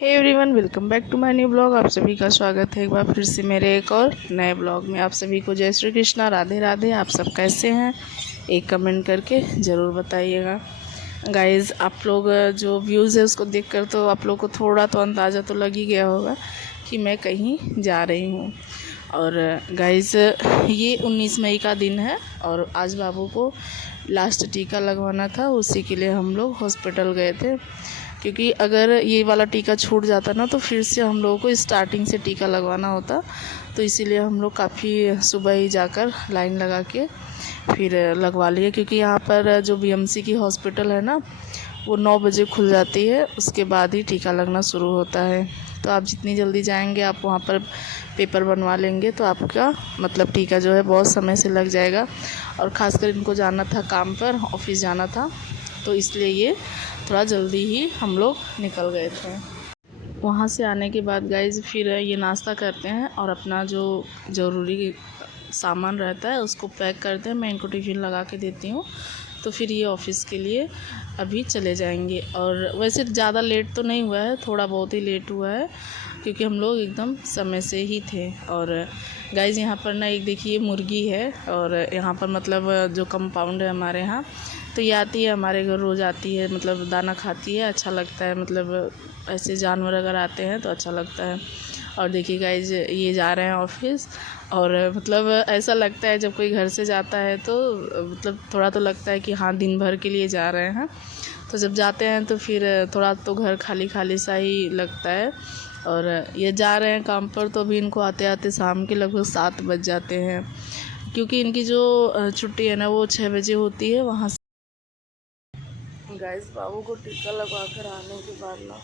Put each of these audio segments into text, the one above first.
Hey everyone, welcome back to my new blog. आप सभी का स्वागत है एक बार फिर से मेरे एक और नए ब्लॉग में। आप सभी को जय श्री कृष्णा, राधे राधे। आप सब कैसे हैं, एक कमेंट करके ज़रूर बताइएगा। गाइज़, आप लोग जो व्यूज़ है उसको देखकर तो आप लोग को थोड़ा तो अंदाज़ा तो लग ही गया होगा कि मैं कहीं जा रही हूँ। और गाइज़, ये 19 मई का दिन है और आज बाबू को लास्ट टीका लगवाना था, उसी के लिए हम लोग हॉस्पिटल गए थे। क्योंकि अगर ये वाला टीका छूट जाता ना तो फिर से हम लोगों को स्टार्टिंग से टीका लगवाना होता, तो इसीलिए हम लोग काफ़ी सुबह ही जाकर लाइन लगा के फिर लगवा लिए। क्योंकि यहाँ पर जो बीएमसी की हॉस्पिटल है ना, वो 9 बजे खुल जाती है, उसके बाद ही टीका लगना शुरू होता है। तो आप जितनी जल्दी जाएंगे आप वहाँ पर पेपर बनवा लेंगे तो आपका मतलब टीका जो है बहुत समय से लग जाएगा। और ख़ासकर इनको जाना था काम पर, ऑफिस जाना था, तो इसलिए ये थोड़ा जल्दी ही हम लोग निकल गए थे। वहाँ से आने के बाद गाइज़ फिर ये नाश्ता करते हैं और अपना जो ज़रूरी सामान रहता है उसको पैक करते हैं। मैं इनको टिफ़िन लगा के देती हूँ, तो फिर ये ऑफ़िस के लिए अभी चले जाएंगे। और वैसे ज़्यादा लेट तो नहीं हुआ है, थोड़ा बहुत ही लेट हुआ है क्योंकि हम लोग एकदम समय से ही थे। और गाइज़, यहाँ पर ना एक देखिए मुर्गी है, और यहाँ पर मतलब जो कंपाउंड है हमारे यहाँ, तो ये आती है हमारे घर, रोज़ आती है, मतलब दाना खाती है, अच्छा लगता है। मतलब ऐसे जानवर अगर आते हैं तो अच्छा लगता है। और देखिए गाइज, ये जा रहे हैं ऑफिस, और मतलब ऐसा लगता है जब कोई घर से जाता है तो मतलब थोड़ा तो लगता है कि हाँ दिन भर के लिए जा रहे हैं। तो जब जाते हैं तो फिर थोड़ा तो घर खाली खाली सा ही लगता है। और ये जा रहे हैं काम पर, तो अभी इनको आते आते शाम के लगभग 7 बज जाते हैं, क्योंकि इनकी जो छुट्टी है ना वो 6 बजे होती है वहाँ से। गाइस, बाबू को टीका लगवा कर आने के बाद ना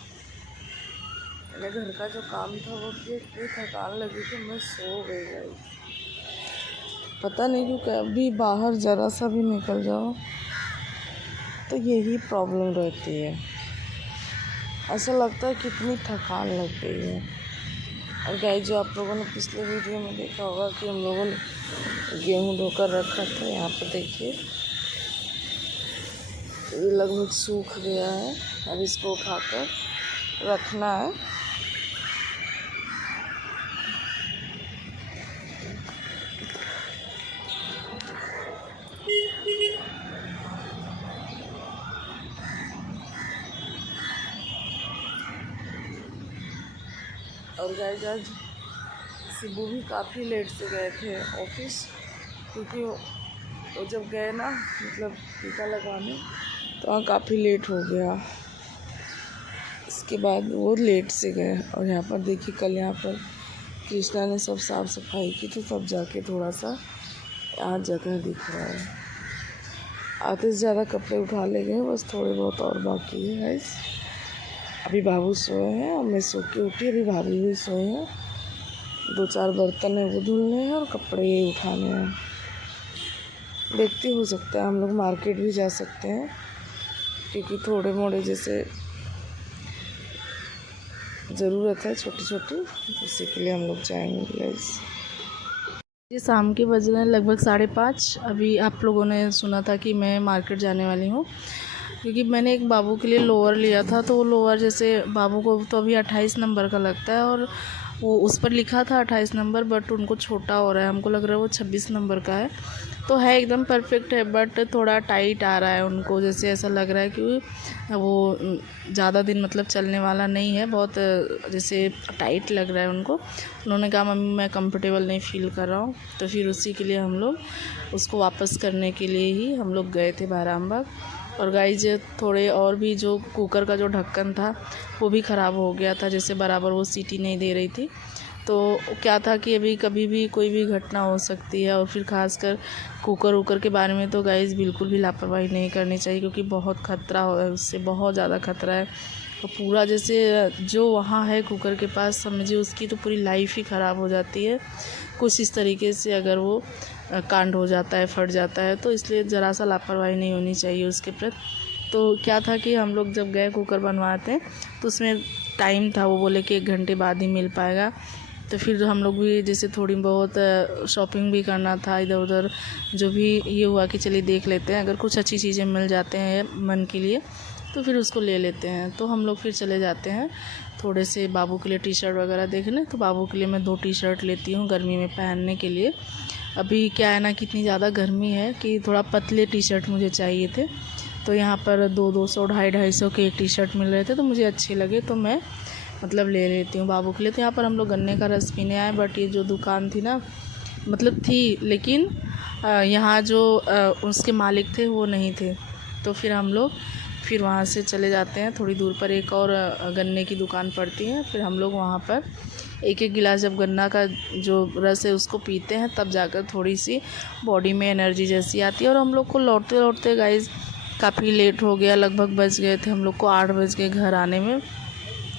मैंने घर का जो काम था वो किया, इतनी थकान लगी कि मैं सो गई। गाइस, पता नहीं क्यों कभी बाहर ज़रा सा भी निकल जाओ तो यही प्रॉब्लम रहती है। ऐसा लगता है कितनी थकान लग गई है। और गाइस, जो आप लोगों ने पिछले वीडियो में देखा होगा कि हम लोगों ने गेहूँ धोकर रखा था, यहाँ पर देखिए ये लगभग सूख गया है। अब इसको उठाकर रखना है। और गाइस, आज शिबू भी काफ़ी लेट से गए थे ऑफिस, क्योंकि वो जब गए ना मतलब टीका लगवाने तो वहाँ काफ़ी लेट हो गया। इसके बाद वो लेट से गए। और यहाँ पर देखिए कल यहाँ पर कृष्णा ने सब साफ़ सफाई की तो तब जाके थोड़ा सा यहाँ जगह दिख रहा है। आधे से ज़्यादा कपड़े उठा ले गए, बस थोड़े बहुत और बाकी है। गाइस, अभी बाबू सोए हैं और मैं सो के उठी, अभी भाभी भी सोए हैं। 2-4 बर्तन है वो धुलने हैं और कपड़े ये उठाने हैं। देखते हो सकता है हम लोग मार्केट भी जा सकते हैं, क्योंकि थोड़े मोड़े जैसे ज़रूरत है छोटी छोटी, उसी के लिए हम लोग जाएंगे। गाइस, ये शाम के बज रहे हैं लगभग 5:30। अभी आप लोगों ने सुना था कि मैं मार्केट जाने वाली हूँ, क्योंकि मैंने एक बाबू के लिए लोअर लिया था। तो वो लोअर जैसे बाबू को तो अभी 28 नंबर का लगता है, और वो उस पर लिखा था 28 नंबर, बट उनको छोटा हो रहा है, हमको लग रहा है वो 26 नंबर का है। तो है एकदम परफेक्ट है, बट थोड़ा टाइट आ रहा है उनको, जैसे ऐसा लग रहा है कि वो ज़्यादा दिन मतलब चलने वाला नहीं है, बहुत जैसे टाइट लग रहा है उनको। उन्होंने कहा मम्मी मैं कंफर्टेबल नहीं फ़ील कर रहा हूँ, तो फिर उसी के लिए हम लोग उसको वापस करने के लिए ही हम लोग गए थे बारामबाग। और गाइज, थोड़े और भी जो कुकर का जो ढक्कन था वो भी ख़राब हो गया था, जैसे बराबर वो सीटी नहीं दे रही थी। तो क्या था कि अभी कभी भी कोई भी घटना हो सकती है, और फिर खासकर कुकर के बारे में तो गाइज बिल्कुल भी लापरवाही नहीं करनी चाहिए, क्योंकि बहुत ख़तरा है उससे, बहुत ज़्यादा ख़तरा है। तो पूरा जैसे जो वहाँ है कुकर के पास, समझिए उसकी तो पूरी लाइफ ही ख़राब हो जाती है कुछ इस तरीके से, अगर वो कांड हो जाता है, फट जाता है। तो इसलिए ज़रा सा लापरवाही नहीं होनी चाहिए उसके प्रति। तो क्या था कि हम लोग जब गए कुकर बनवाते तो उसमें टाइम था, वो बोले कि 1 घंटे बाद ही मिल पाएगा। तो फिर हम लोग भी जैसे थोड़ी बहुत शॉपिंग भी करना था इधर उधर, जो भी ये हुआ कि चलिए देख लेते हैं, अगर कुछ अच्छी चीज़ें मिल जाते हैं मन के लिए तो फिर उसको ले लेते हैं। तो हम लोग फिर चले जाते हैं थोड़े से बाबू के लिए टी शर्ट वगैरह देखने। तो बाबू के लिए मैं 2 टी शर्ट लेती हूँ गर्मी में पहनने के लिए। अभी क्या है ना कि इतनी ज़्यादा गर्मी है कि थोड़ा पतले टी शर्ट मुझे चाहिए थे। तो यहाँ पर 200-200 250 के टी शर्ट मिल रहे थे, तो मुझे अच्छे लगे तो मैं मतलब ले लेती हूँ बाबू के लिए। तो यहाँ पर हम लोग गन्ने का रस पीने आए, बट ये जो दुकान थी ना मतलब थी, लेकिन यहाँ जो उसके मालिक थे वो नहीं थे। तो फिर हम लोग फिर वहाँ से चले जाते हैं। थोड़ी दूर पर एक और गन्ने की दुकान पड़ती है। फिर हम लोग वहाँ पर एक एक गिलास जब गन्ना का जो रस है उसको पीते हैं, तब जाकर थोड़ी सी बॉडी में एनर्जी जैसी आती है। और हम लोग को लौटते लौटते गाइस काफ़ी लेट हो गया, लगभग बज गए थे हम लोग को 8 बज गए घर आने में।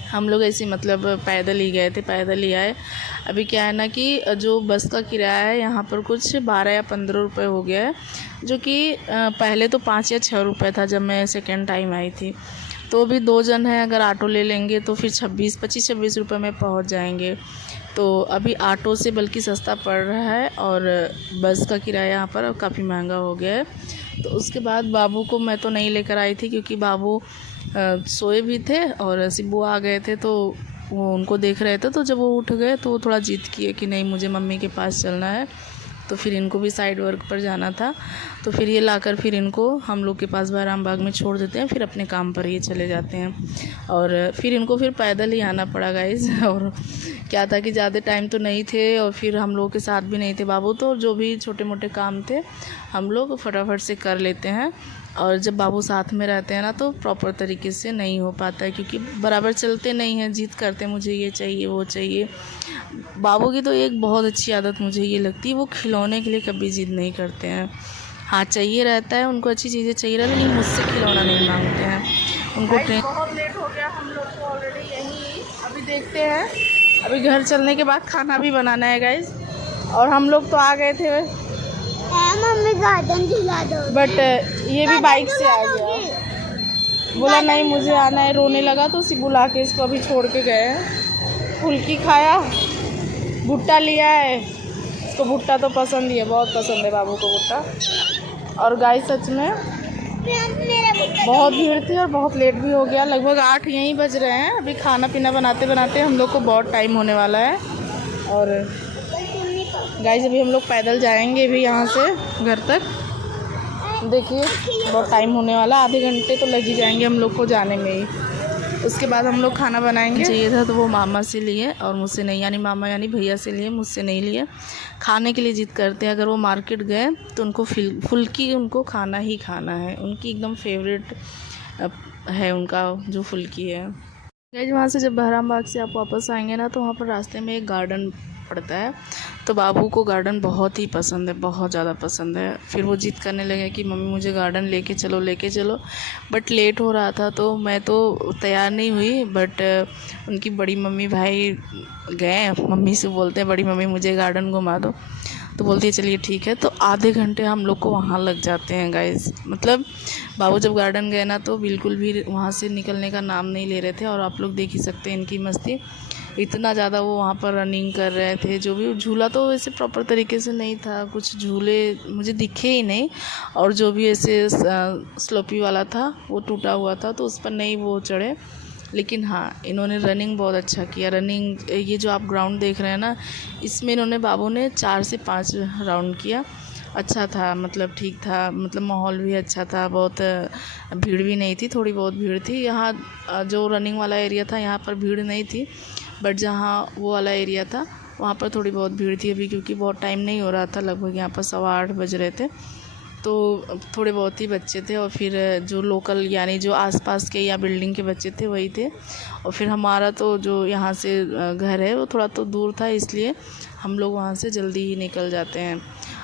हम लोग ऐसे मतलब पैदल ही गए थे, पैदल ही आए। अभी क्या है ना कि जो बस का किराया है यहाँ पर कुछ 12 या 15 रुपये हो गया है, जो कि पहले तो 5 या 6 रुपये था जब मैं सेकेंड टाइम आई थी। तो भी 2 जन हैं, अगर ऑटो ले लेंगे तो फिर 25-26 रुपये में पहुँच जाएंगे। तो अभी ऑटो से बल्कि सस्ता पड़ रहा है, और बस का किराया यहाँ पर काफ़ी महंगा हो गया है। तो उसके बाद बाबू को मैं तो नहीं लेकर आई थी, क्योंकि बाबू सोए भी थे और सिब्बू आ गए थे, तो वो उनको देख रहे थे। तो जब वो उठ गए तो वो थोड़ा जिद किए कि नहीं मुझे मम्मी के पास चलना है। तो फिर इनको भी साइड वर्क पर जाना था, तो फिर ये लाकर फिर इनको हम लोग के पास बहराम बाग में छोड़ देते हैं। फिर अपने काम पर ये चले जाते हैं, और फिर इनको फिर पैदल ही आना पड़ा गाइस। और क्या था कि ज़्यादा टाइम तो नहीं थे, और फिर हम लोगों के साथ भी नहीं थे बाबू, तो जो भी छोटे मोटे काम थे हम लोग फटाफट से कर लेते हैं। और जब बाबू साथ में रहते हैं ना तो प्रॉपर तरीके से नहीं हो पाता है, क्योंकि बराबर चलते नहीं हैं, जिद करते हैं मुझे ये चाहिए वो चाहिए। बाबू की तो एक बहुत अच्छी आदत मुझे ये लगती है, वो खिलौने के लिए कभी जिद नहीं करते हैं। हाँ चाहिए रहता है उनको, अच्छी चीज़ें चाहिए रहती है, लेकिन मुझसे खिलौना नहीं मांगते हैं। उनको ट्रेन बहुत लेट हो गया हम लोग को ऑलरेडी यहीं। अभी देखते हैं, अभी घर चलने के बाद खाना भी बनाना है गाइज। और हम लोग तो आ गए थे, मम्मी गार्डन दिला दो, बट ये भी बाइक से आ गया। बोला नहीं मुझे आना है, रोने लगा, तो उसी बुला के इसको अभी छोड़ के गए हैं। फुल्की खाया, भुट्टा लिया है, इसको भुट्टा तो पसंद ही है, बहुत पसंद है बाबू को भुट्टा। और गाइस सच में बहुत भीड़ थी और बहुत लेट भी हो गया, लगभग 8 यहीं बज रहे हैं। अभी खाना पीना बनाते बनाते हम लोग को बहुत टाइम होने वाला है। और गाइस अभी हम लोग पैदल जाएंगे भी यहाँ से घर तक। देखिए बहुत टाइम होने वाला, आधे घंटे तो लग ही जाएंगे हम लोग को जाने में ही। उसके बाद हम लोग खाना बनाएंगे। चाहिए था तो वो मामा से लिए और मुझसे नहीं, यानी मामा यानी भैया से लिए, मुझसे नहीं लिए। खाने के लिए जिद करते हैं, अगर वो मार्केट गए तो उनको फुल्की उनको खाना ही खाना है, उनकी एकदम फेवरेट है उनका जो फुल्की है। गाइस वहाँ से जब बहराम बाग से आप वापस आएंगे ना तो वहाँ पर रास्ते में एक गार्डन पड़ता है। तो बाबू को गार्डन बहुत ही पसंद है, बहुत ज़्यादा पसंद है। फिर वो जिद करने लगे कि मम्मी मुझे गार्डन लेके चलो लेके चलो, बट लेट हो रहा था तो मैं तो तैयार नहीं हुई। बट उनकी बड़ी मम्मी भाई गए, मम्मी से बोलते हैं बड़ी मम्मी मुझे गार्डन घुमा दो, तो बोलती है चलिए ठीक है। तो आधे घंटे हम लोग को वहाँ लग जाते हैं गाइस। मतलब बाबू जब गार्डन गए ना तो बिल्कुल भी वहाँ से निकलने का नाम नहीं ले रहे थे। और आप लोग देख ही सकते हैं इनकी मस्ती, इतना ज़्यादा वो वहाँ पर रनिंग कर रहे थे। जो भी झूला तो वैसे प्रॉपर तरीके से नहीं था, कुछ झूले मुझे दिखे ही नहीं। और जो भी ऐसे स्लोपी वाला था वो टूटा हुआ था, तो उस पर नहीं वो चढ़े। लेकिन हाँ इन्होंने रनिंग बहुत अच्छा किया। रनिंग ये जो आप ग्राउंड देख रहे हैं ना, इसमें इन्होंने बाबू ने 4 से 5 राउंड किया। अच्छा था, मतलब ठीक था, मतलब माहौल भी अच्छा था, बहुत भीड़ भी नहीं थी, थोड़ी बहुत भीड़ थी। यहाँ जो रनिंग वाला एरिया था यहाँ पर भीड़ नहीं थी, बट जहाँ वो वाला एरिया था वहाँ पर थोड़ी बहुत भीड़ थी अभी, क्योंकि बहुत टाइम नहीं हो रहा था, लगभग यहाँ पर 7:15 बज रहे थे। तो थोड़े बहुत ही बच्चे थे, और फिर जो लोकल यानी जो आसपास के या बिल्डिंग के बच्चे थे वही थे। और फिर हमारा तो जो यहाँ से घर है वो थोड़ा तो दूर था, इसलिए हम लोग वहाँ से जल्दी ही निकल जाते हैं।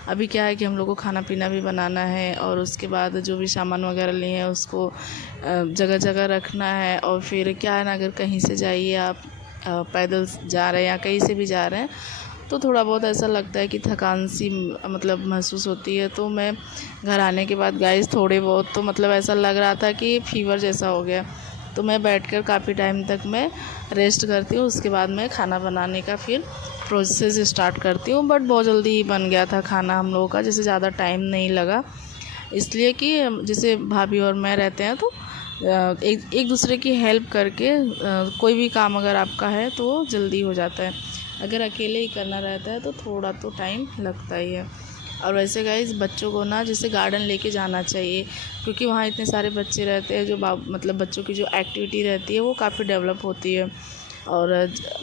अभी क्या है कि हम लोग को खाना पीना भी बनाना है, और उसके बाद जो भी सामान वगैरह लिए हैं उसको जगह जगह रखना है। और फिर क्या है ना, अगर कहीं से जाइए आप पैदल जा रहे हैं या कहीं से भी जा रहे हैं तो थोड़ा बहुत ऐसा लगता है कि थकान सी मतलब महसूस होती है। तो मैं घर आने के बाद गाइस थोड़े बहुत तो मतलब ऐसा लग रहा था कि फीवर जैसा हो गया, तो मैं बैठकर काफ़ी टाइम तक मैं रेस्ट करती हूँ। उसके बाद मैं खाना बनाने का फिर प्रोसेस स्टार्ट करती हूँ। बट बहुत जल्दी ही बन गया था खाना हम लोगों का, जैसे ज़्यादा टाइम नहीं लगा, इसलिए कि जैसे भाभी और मैं रहते हैं तो एक दूसरे की हेल्प करके कोई भी काम अगर आपका है तो वो जल्दी हो जाता है। अगर अकेले ही करना रहता है तो थोड़ा तो टाइम लगता ही है। और वैसे गाइस बच्चों को ना जैसे गार्डन लेके जाना चाहिए, क्योंकि वहाँ इतने सारे बच्चे रहते हैं जो मतलब बच्चों की जो एक्टिविटी रहती है वो काफ़ी डेवलप होती है। और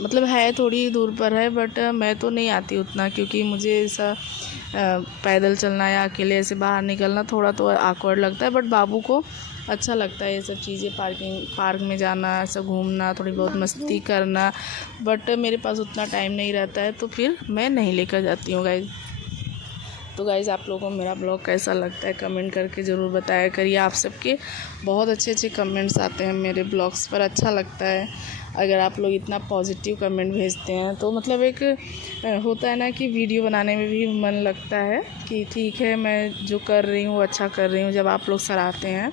मतलब है थोड़ी दूर पर है, बट मैं तो नहीं आती उतना, क्योंकि मुझे ऐसा पैदल चलना या अकेले ऐसे बाहर निकलना थोड़ा तो ऑकवर्ड लगता है। बट बाबू को अच्छा लगता है ये सब चीज़ें, पार्क में जाना, ऐसा घूमना, थोड़ी बहुत मस्ती करना। बट मेरे पास उतना टाइम नहीं रहता है तो फिर मैं नहीं लेकर जाती हूँ गाइस। तो गाइज़ आप लोगों को मेरा ब्लॉग कैसा लगता है कमेंट करके ज़रूर बताया करिए। आप सबके बहुत अच्छे अच्छे कमेंट्स आते हैं मेरे ब्लॉग्स पर, अच्छा लगता है अगर आप लोग इतना पॉजिटिव कमेंट भेजते हैं। तो मतलब एक होता है ना कि वीडियो बनाने में भी मन लगता है कि ठीक है मैं जो कर रही हूँ अच्छा कर रही हूँ। जब आप लोग सराहते हैं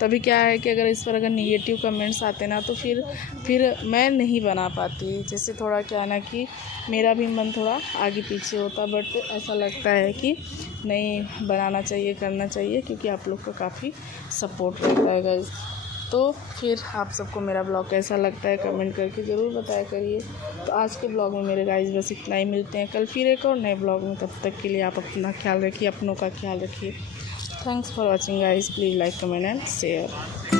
तभी क्या है कि अगर इस पर अगर निगेटिव कमेंट्स आते ना तो फिर मैं नहीं बना पाती। जैसे थोड़ा क्या है ना कि मेरा भी मन थोड़ा आगे पीछे होता, बट ऐसा लगता है कि नहीं बनाना चाहिए, करना चाहिए, क्योंकि आप लोग का काफ़ी सपोर्ट रहता है गाइस। तो फिर आप सबको मेरा ब्लॉग कैसा लगता है कमेंट करके ज़रूर बताया करिए। तो आज के ब्लॉग में मेरे गाइस बस इतना ही, मिलते हैं कल फिर एक और नए ब्लॉग में। तब तक के लिए आप अपना ख्याल रखिए, अपनों का ख्याल रखिए। Thanks for watching guys, please like comment and share.